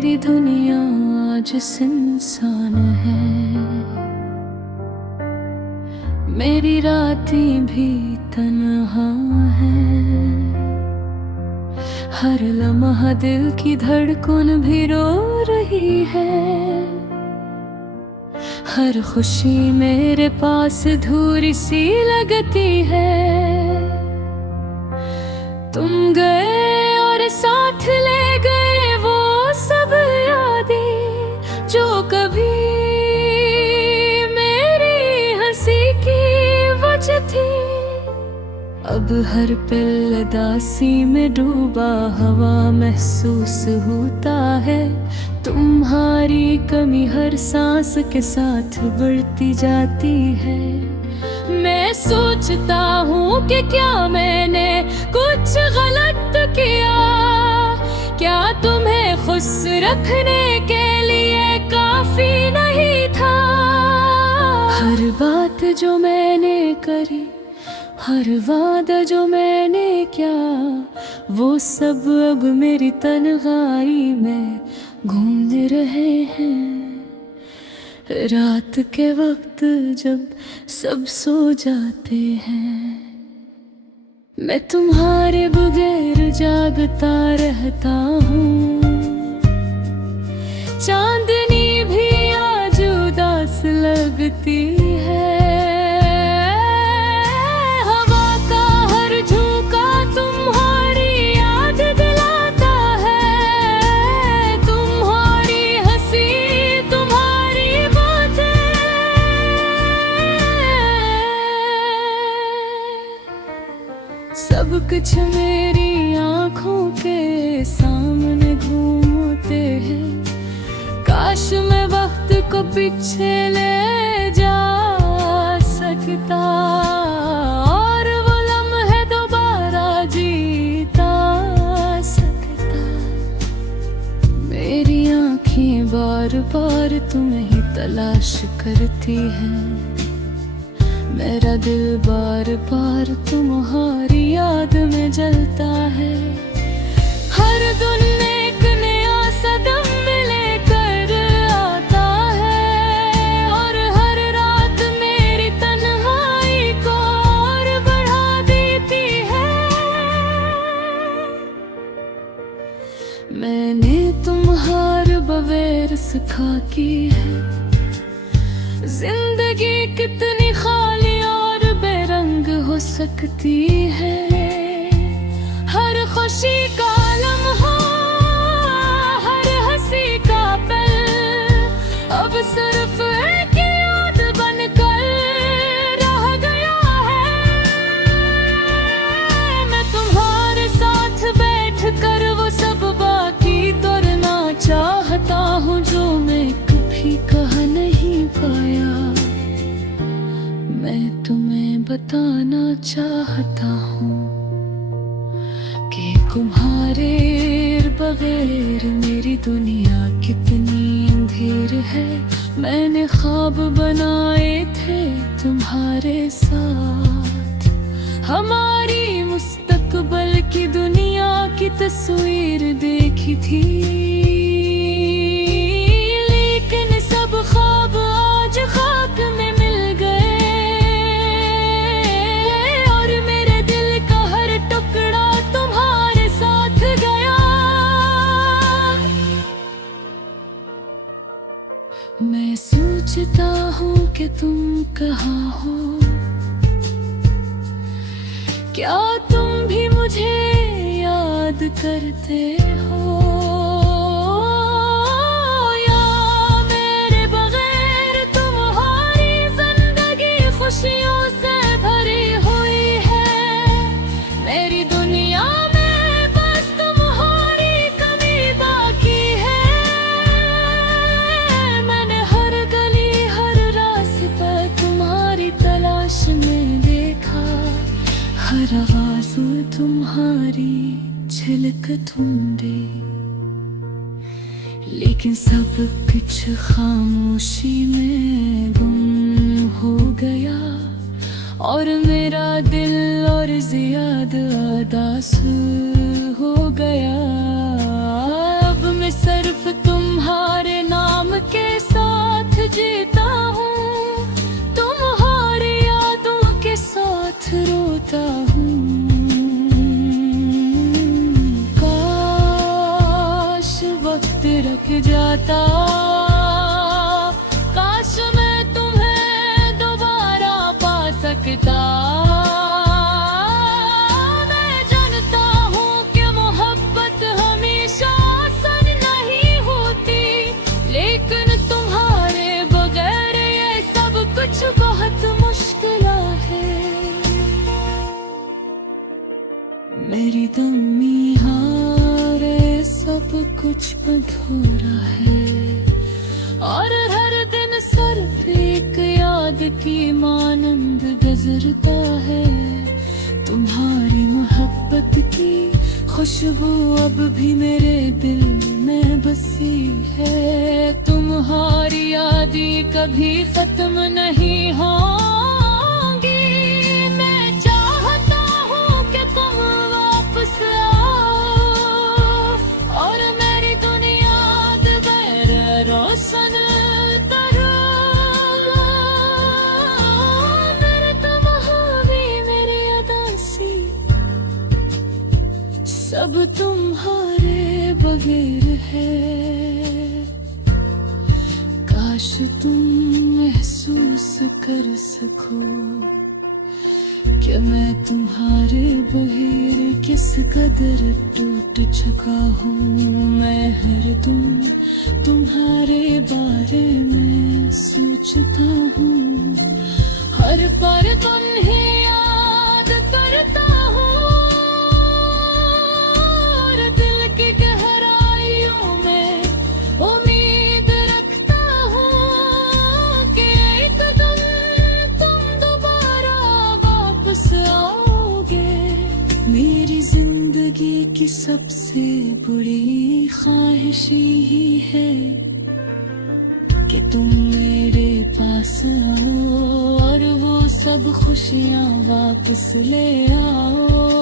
मेरी दुनिया आज इंसान है, मेरी रातें भी तन्हा है। हर लम्हा दिल की धड़कन भी रो रही है। हर खुशी मेरे पास अधूरी सी लगती है। तुम गए और साथ ले गए वो सब यादें जो कभी मेरी हंसी की वजह थी। अब हर पल उदासी में डूबा हवा महसूस होता है। तुम्हारी कमी हर सांस के साथ बढ़ती जाती है। मैं सोचता हूँ कि क्या मैंने कुछ गलत किया, क्या तुम्हें खुश रखने के लिए काफी नहीं था। हर बात जो मैंने करी, हर वादा जो मैंने किया, वो सब अब मेरी तन्हाई में घूम रहे हैं। रात के वक्त जब सब सो जाते हैं, मैं तुम्हारे बगैर जागता रहता हूँ। चांदनी भी आज उदास लगती है। सब कुछ मेरी आँखों के सामने घूमते हैं। काश मैं वक्त को पीछे ले जा सकता और वो लम्हे दोबारा जीता सकता। मेरी आँखें बार बार तुम्हें ही तलाश करती हैं। मेरा दिल बार बार तुम्हारी याद में जलता है। हर दिन एक नया सदम लेकर आता है और हर रात मेरी तन्हाई को और बढ़ा देती है। मैंने तुम्हारे बगैर सिखा की है जिंदगी कितनी खाली और बेरंग हो सकती है। हर खुशी का लम्हा, हर हंसी का पल अब सिर्फ एक याद बनकर रह गया है। मैं तुम्हारे साथ बैठकर वो सब बाकी करना चाहता हूँ जो मैं कभी कह नहीं पाया। मैं तुम्हें बताना चाहता हूँ कि तुम्हारे बगैर मेरी दुनिया कितनी अंधेर है। मैंने ख्वाब बनाए थे तुम्हारे साथ, हमारी मुस्तकबल की दुनिया की तस्वीर देखी थी। लेकिन सब ख्वाब आज खाक में मिल गए और मेरे दिल का हर टुकड़ा तुम्हारे साथ गया। मैं सोचता हूँ कि तुम कहाँ हो, क्या तुम भी मुझे याद करते हो या मेरे बगैर तुम्हारी जिंदगी खुशियों से भरी हुई है। मेरी दुनिया में बस तुम्हारी कमी बाकी है। मैंने हर गली हर रास्ता तुम्हारी तलाश में देखा, हर आवाज़ तुम्हारी झलक ढूंढे। लेकिन सब कुछ खामोशी में गुम हो गया और मेरा दिल और ज्यादा उदास हो गया। अब मैं सिर्फ तुम पता, काश मैं तुम्हें दोबारा पा सकता। मैं जानता हूँ कि मोहब्बत हमेशा आसान नहीं होती, लेकिन तुम्हारे बगैर ये सब कुछ बहुत मुश्किल है। मेरी दमी हारे सब कुछ अधूरा है, और हर दिन सिर्फ एक याद की मानंद गुजरता है। तुम्हारी मोहब्बत की खुशबू अब भी मेरे दिल में बसी है। तुम्हारी यादें कभी खत्म नहीं होंगी। मैं चाहता हूँ कि तुम वापस आओ और मेरी दुनिया दोबारा रोशन करो। मेरे तुम्हारी मेरी अदासी सब तुम्हारे बगैर है। काश तुम महसूस कर सको कि मैं तुम्हारे बगैर किस कदर टूट चुका हूँ। मैं हरदम तुम्हारे बारे में सोचता हूँ, हर पल तुम्हें याद करता हूँ, और दिल की गहराइयों में उम्मीद रखता हूँ कि एक दिन तुम दोबारा वापस आओगे। मेरी जिंदगी की सबसे बड़ी ख्वाहिश ही है कि तुम मेरे पास आओ और वो सब खुशियाँ वापस ले आओ।